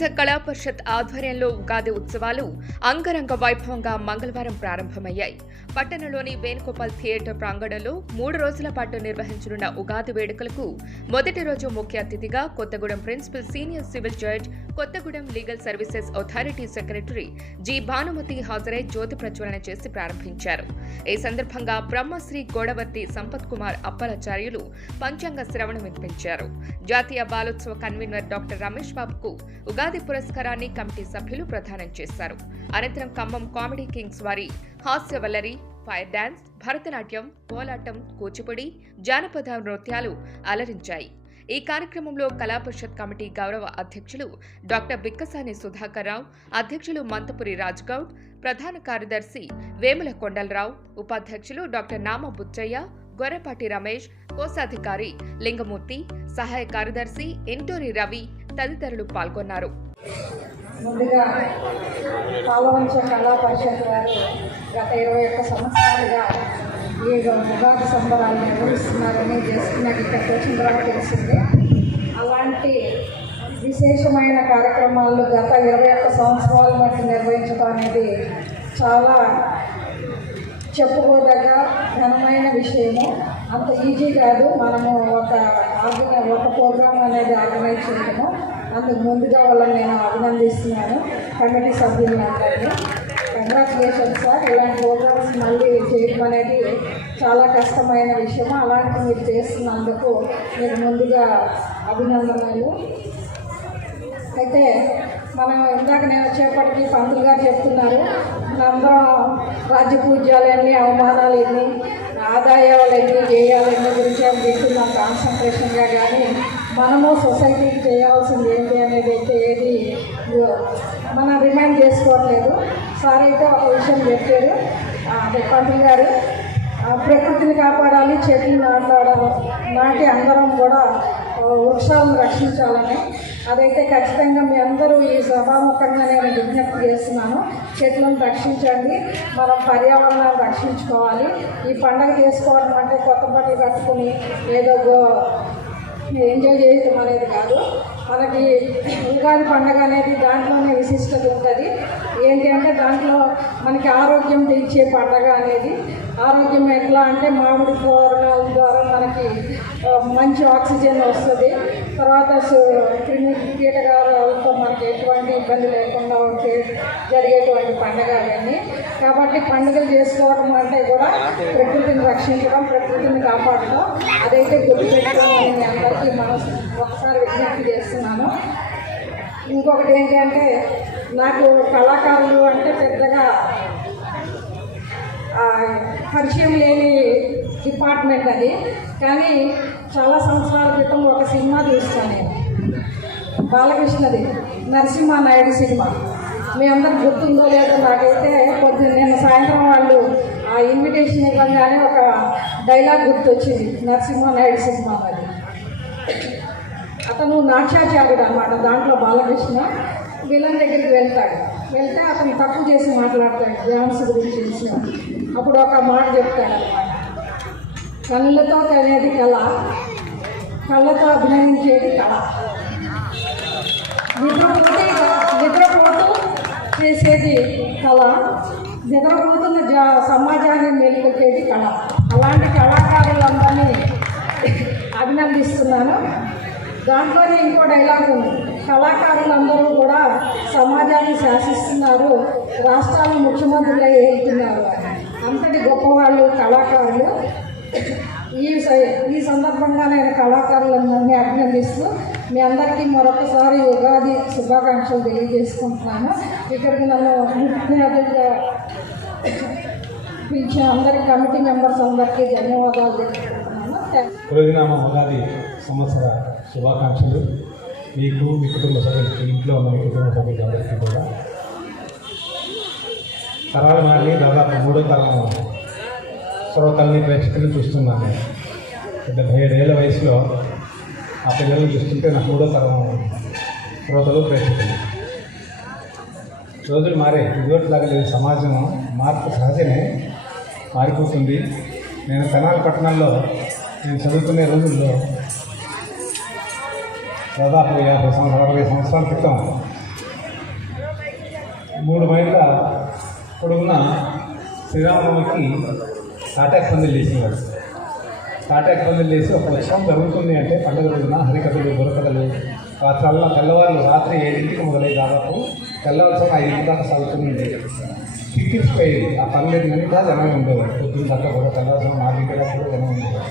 సాహిత్య కళా పరిషత్ ఆధ్వర్యంలో ఉగాది ఉత్సవాలు అంగరంగ వైభవంగా మంగళవారం ప్రారంభమయ్యాయి. పట్టణంలోని వేణుగోపాల్ థియేటర్ ప్రాంగణంలో మూడు రోజుల పాటు నిర్వహించనున్న ఉగాది వేడుకలకు మొదటి రోజు ముఖ్య అతిథిగా Kothagudem principal senior civil judge Kothagudem legal services authority secretary G. Bhanumathi హాజరై జ్యోతి ప్రజ్వలన చేసి ప్రారంభించారు. ఈ సందర్భంగా బ్రహ్మశ్రీ గోడవర్తి సంపత్ కుమార్ అప్పలాచార్యులు పంచాంగ శ్రవణం వినిపించారు. జాతీయ బాలోత్సవ కన్వీనర్ డాక్టర్ రమేష్ బాబుకు ఉగాది పురస్కారాన్ని కమిటీ సభ్యులు ప్రదానం చేశారు. అనంతరం ఖమ్మం కామెడీ కింగ్స్ వారి హాస్యవల్లరి ఫైర్ డాన్స్ భరతనాట్యం కోలాటం కూచిపూడి జానపద నృత్యాలు అలరించాయి. ఈ కార్యక్రమంలో కళా పరిషత్ కమిటీ గౌరవ అధ్యక్షులు డాక్టర్ బిక్కసాని సుధాకర్ రావు అధ్యక్షులు మంతపురి రాజ్గౌడ్ ప్రధాన కార్యదర్శి వేముల కొండలరావు ఉపాధ్యక్షులు డాక్టర్ నామ బుచ్చయ్య గొర్రెపాటి రమేష్ కోశాధికారి లింగమూర్తి సహాయ కార్యదర్శి ఎంటూరి రవి తదితరులు పాల్గొన్నారు. ముందుగా పాలవంచ కళా పరిషత్ వారు గత ఇరవై ఒక్క సంవత్సరాలుగా ఈ ఉగాది సంబరాలు నిర్వహిస్తున్నారని చేసుకున్నట్టు ఇక్కడికి వచ్చిన తర్వాత తెలిసింది. అలాంటి విశేషమైన కార్యక్రమాలు గత ఇరవై ఒక్క సంవత్సరాల మట్టి నిర్వహించడం అనేది చాలా చెప్పుకోదగ్గ ఘనమైన విషయము. అంత ఈజీ కాదు. మనము ఒక ఆర్గనై ఒక ప్రోగ్రామ్ అనేది ఆర్గనైజ్ చేయడము అందుకు ముందుగా వాళ్ళని నేను అభినందిస్తున్నాను. కమిటీ సభ్యులందరినీ కంగ్రాచులేషన్స్ సార్ ఇలాంటి ప్రోగ్రామ్స్ మళ్ళీ చేయడం అనేది చాలా కష్టమైన విషయం అలాంటి మీరు చేస్తున్నందుకు మీకు ముందుగా అభినందనలు. అయితే మనం ఇందాక నేను వచ్చేప్పటికీ పంతులు గారు చెప్తున్నారు. మనందరం రాజ్య పూజ్యాలు ఎన్ని అవమానాలు ఎన్ని? ఆదాయాలు ఎన్ని చేయాలన్నీ గురించి అని వింటున్నాం కాన్సన్ట్రేషన్గా కానీ మనము సొసైటీకి చేయాల్సింది ఏంటి అనేది అయితే ఏది మనం రిమైండ్ చేసుకోవట్లేదు. సార్ అయితే ఒక విషయం చెప్పారు. ఆ, అదే పంతులు గారు ప్రకృతిని కాపాడాలి చెట్లు నాటాడాలి నాటి అందరం కూడా వృక్షాలను రక్షించాలని అదైతే ఖచ్చితంగా మీ అందరూ ఈ సభాముఖంగా నేను విజ్ఞప్తి చేస్తున్నాను. చెట్లను రక్షించండి. మనం పర్యావరణాన్ని రక్షించుకోవాలి. ఈ పండగ చేసుకోవడం అంటే కొత్త బట్టలు కట్టుకుని ఏదో ఎంజాయ్ చేయటం అనేది కాదు. మనకి ఉగాది పండగ అనేది దాంట్లోనే విశిష్టత ఉంటుంది. ఏంటి అంటే దాంట్లో మనకి ఆరోగ్యం తెచ్చే పండగ అనేది ఆరోగ్యం ఎట్లా అంటే మామిడి తోరణాల ద్వారా మనకి మంచి ఆక్సిజన్ వస్తుంది. తర్వాత క్రిమి కీటకాలతో మనకి ఎటువంటి ఇబ్బంది లేకుండా ఉంటే జరిగేటువంటి పండగ అవన్నీ. కాబట్టి పండుగలు చేసుకోవడం అంటే కూడా ప్రకృతిని రక్షించడం ప్రకృతిని కాపాడడం. అదైతే గుర్తుపెట్టడం నేను అందరికీ మనసు ఒకసారి విజ్ఞప్తి చేస్తున్నాను. ఇంకొకటి ఏంటంటే నాకు కళాకారులు అంటే పెద్దగా పరిచయం లేని డిపార్ట్మెంట్ అది. కానీ చాలా సంవత్సరాల క్రితం ఒక సినిమా చూస్తాను నేను. బాలకృష్ణది నరసింహ నాయుడు సినిమా. మీ అందరికి గుర్తుందో లేదో నాకైతే పొద్దున్న నిన్న సాయంత్రం వాళ్ళు ఆ ఇన్విటేషన్ ఇవ్వగానే ఒక డైలాగ్ గుర్తొచ్చింది నరసింహ నాయుడు సినిమా అది అతను నాక్షాచార్యుడు అనమాట దాంట్లో బాలకృష్ణ విలన్ దగ్గరికి వెళ్తాడు. వెళ్తే అతను తప్పు చేసి మాట్లాడతాడు డ్యాన్స్ గురించి అప్పుడు ఒక మాట చెప్తాడు అనమాట కళ్ళతో కనేది కళ కళ్ళతో అభినయించేది కళ. నిద్రపోతే నిద్రపోతూ చేసేది కళ నిద్రపోతున్న జా సమాజాన్ని మేలుకొచ్చేది కళ. అలాంటి కళాకారులందరినీ అభినందిస్తున్నాను. దాంట్లోనే ఇంకో డైలాగ్ ఉంది. కళాకారులందరూ కూడా సమాజాన్ని శాసిస్తున్నారు రాష్ట్రాల ముఖ్యమంత్రులు వెళ్తున్నారు. అంతటి గొప్పవాళ్ళు కళాకారులు. ఈ ఈ సందర్భంగా నేను కళాకారులందరినీ అభినందిస్తూ మీ అందరికీ మరొకసారి ఉగాది శుభాకాంక్షలు తెలియజేసుకుంటున్నాను. ఇక్కడికి నన్ను ముఖ్య పిలిచిన అందరి కమిటీ మెంబర్స్ అందరికీ ధన్యవాదాలు తెలుపుకుంటున్నాను. థ్యాంక్ ఉగాది సంవత్సర శుభాకాంక్షలు. మీకు మీ కుటుంబ సభ్యులకి ఇంట్లో ఉన్న మీ కుటుంబ సభ్యులు అందరికీ కూడా. తరాలు మారి దాదాపు మూడో తరం శ్రోతల్ని ప్రేక్షకులు చూస్తున్నాను. డెబ్బై ఏడేళ్ళ వయసులో ఆ పిల్లలు చూస్తుంటే నాకు మూడో తరం శ్రోతలు ప్రేక్షకులు. రోజులు మారే ఇదివరలాగా లేదు సమాజం మార్పు సహజమే మారిపోతుంది. నేను తెనాలి పట్టణంలో నేను చదువుకునే రోజుల్లో దాదాపు యాభై సంవత్సరాల అరవై సంవత్సరాల క్రితం మూడు మైళ్ళ ఇప్పుడున్న శ్రీరామనవమికి తాటాక్ పందిలు చేసేవాడు నాటే పనులు వేసి ఒక ఉత్సవం జరుగుతుంది అంటే పండుగ రోజున హరికథలు బుర్రకథలు రాత్రాల్లో తెల్లవారు రాత్రి ఏడింటికి మొదలై దాదాపు తెల్లవారుసం ఐదింటి దాకా సాగుతుంది టికెట్స్పోయేది ఆ పన్నెండు నిమిషాలు జనమే ఉండేవారు. పొద్దున్న దాకా కూడా తెల్లవారుసం నాలుగింటి దాకా కూడా జనం ఉండేవారు.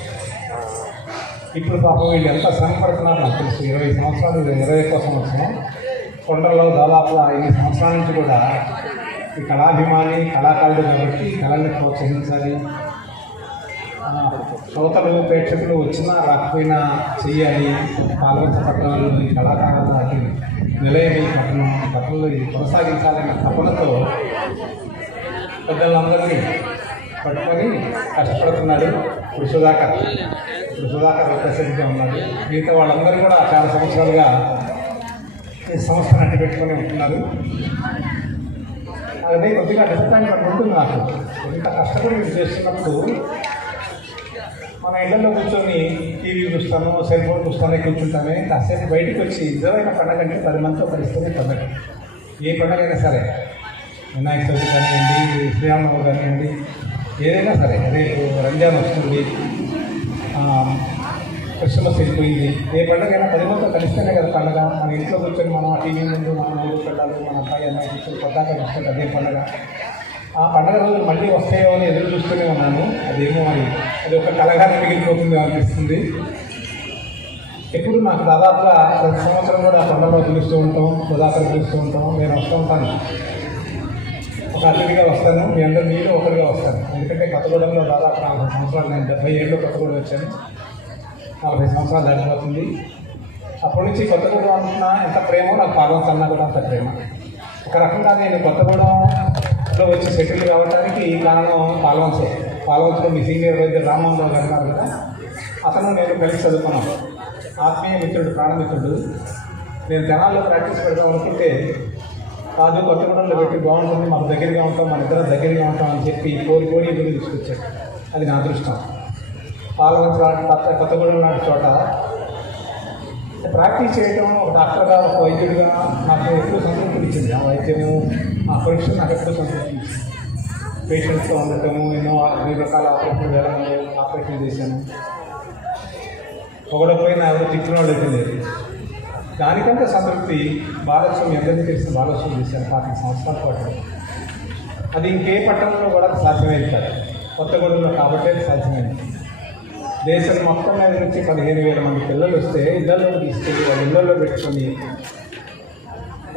ఇప్పుడు పాపం వీళ్ళు ఎంత శ్రమ నాకు తెలుసు. ఇరవై సంవత్సరాలు ఇరవై ఒక్క సంవత్సరం కొండల్లో దాదాపు ఐదు సంవత్సరాల నుంచి కూడా ఈ కళాభిమాని కళాకారుడు కాబట్టి కళల్ని ప్రోత్సహించాలి శ్రోతలు ప్రేక్షకులు వచ్చినా రాకపోయినా చెయ్యాలి. పాల్గొంచ పట్టణంలో ఈ కళాకారులు వాటి నిలయని పట్టణం. పట్టణంలో ఇది కొనసాగించాలనే తపనతో పెద్దలందరినీ పట్టుకొని కష్టపడుతున్నాడు ఇప్పుడు సుధాకర్ ఇప్పుడు సుధాకర్ ఉన్నాడు. మిగతా వాళ్ళందరూ కూడా చాలా సంవత్సరాలుగా ఈ సంస్థను అంటిపెట్టుకొని ఉంటున్నారు. అదే కొద్దిగా డిసప్పాయింట్మెంట్ ఉంటుంది నాకు. ఇంత కష్టపడి చేస్తున్నప్పుడు మన ఇళ్ళలో కూర్చొని టీవీ చూస్తాను సెల్ ఫోన్ చూస్తానే కూర్చుంటామే. కాసేపు బయటకు వచ్చి నిజమైన పండగ అంటే పది మందితో పరిస్థితి పండగ. ఏ పండగ అయినా సరే. వినాయక చవితి కానివ్వండి శ్రీరామనవమి కానివ్వండి ఏదైనా సరే. రేపు రంజాన్ వస్తుంది. క్రిస్మస్ వెళ్ళిపోయింది ఏ పండుగ అయినా పది మందితో కలిస్తేనే కదా పండగ. మన ఇంట్లో కూర్చొని మనం ఆ టీవీ ముందు మన ఊరు పిల్లలు మన అబ్బాయి అన్న కూర్చొని పద్దాక వస్తుంది అదే పండగ. ఆ పండగ రోజులు మళ్ళీ వస్తాయో అని ఎదురు చూస్తూనే ఉన్నాను. అదేమో మరి అది ఒక కలగానే మిగిలిపోతుంది అనిపిస్తుంది. ఎప్పుడు నాకు దాదాపుగా ప్రతి సంవత్సరం కూడా పండుగలో పిలుస్తూ ఉంటాం సుధాకర్ పిలుస్తూ ఉంటాం. నేను వస్తూ ఉంటాను. ఒక అతిథిగా వస్తాను. మీ అందరు మీరు ఒకరిగా వస్తాను ఎందుకంటే కొత్తగూడెంలో దాదాపు నలభై సంవత్సరాలు నేను డెబ్బై ఏళ్ళు కొత్తగూడెం వచ్చాను. నలభై సంవత్సరాలు దాటిపోతుంది. అప్పటి నుంచి కొత్తగూడెం అంటున్నా ఎంత ప్రేమో నాకు పాలవంచ అన్నా కూడా అంత ప్రేమ. ఒక రకంగా నేను కొత్తగూడెంలో వచ్చి సెటిల్ కావడానికి కారణం పాలవంచ పాలవంచలో మీ సీనియర్ వైద్యులు రామమోహన్ గారు ఉన్నారు కదా? అతను నేను కలిసి చదువుకున్నాను ఆత్మీయ మిత్రుడు ప్రాణమిత్రుడు. నేను జనాల్లో ప్రాక్టీస్ పెడదాం అనుకుంటే కాదు కొత్తగూడెంలో పెట్టి బాగుంటుంది మాకు దగ్గరగా ఉంటాం మన ఇద్దరం దగ్గరగా ఉంటాం అని చెప్పి కోరి కోరి ఇల్లు తీసుకొచ్చాడు. అది నా అదృష్టం. పాలవంచ కొత్త కొత్తగూడెం నాటి చోట ప్రాక్టీస్ చేయడం ఒక డాక్టర్గా ఒక వైద్యుడిగా నాకు ఎక్కువ సంతృప్తి ఇచ్చింది ఆ వైద్యము ఆ పరీక్ష నాకు ఎక్కువ సంతృప్తి ఇచ్చింది పేషెంట్స్తో ఉండటము ఎన్నో అన్ని రకాల ఆపరేషన్ వెళ్ళడము ఆపరేషన్ చేశాను. పొగడపోయిన ఎవరు తిట్టిన వాళ్ళు అయితే లేదు దానికంటే సంతృప్తి బాలస్వామి అందరికీ తెలిసిన బాలస్వామి చేశాను పాతిక సంవత్సరాల పాటు. అది ఇంకే పట్టణంలో కూడా సాధ్యమైంది కాదు. కొత్తగూడెంలో కాబట్టే అది సాధ్యమైంది. దేశం మొత్తం మీద నుంచి పదిహేను వేల మంది పిల్లలు వస్తే ఇళ్ళలో తీసుకెళ్ళి వాళ్ళ ఇళ్ళలో పెట్టుకొని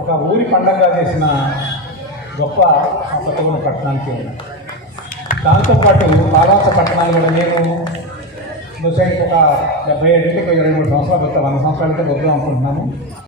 ఒక ఊరి పండగ చేసిన గొప్ప ఆ కొత్తగూడెం పట్టణానికి ఉంది దాంతోపాటు పాలాస పట్టణాలు కూడా నేను ముసైకి ఒక డెబ్బై ఒక ఇరవై మూడు సంవత్సరాలు వస్తా వంద సంవత్సరాలకి వద్దాం అనుకుంటున్నాము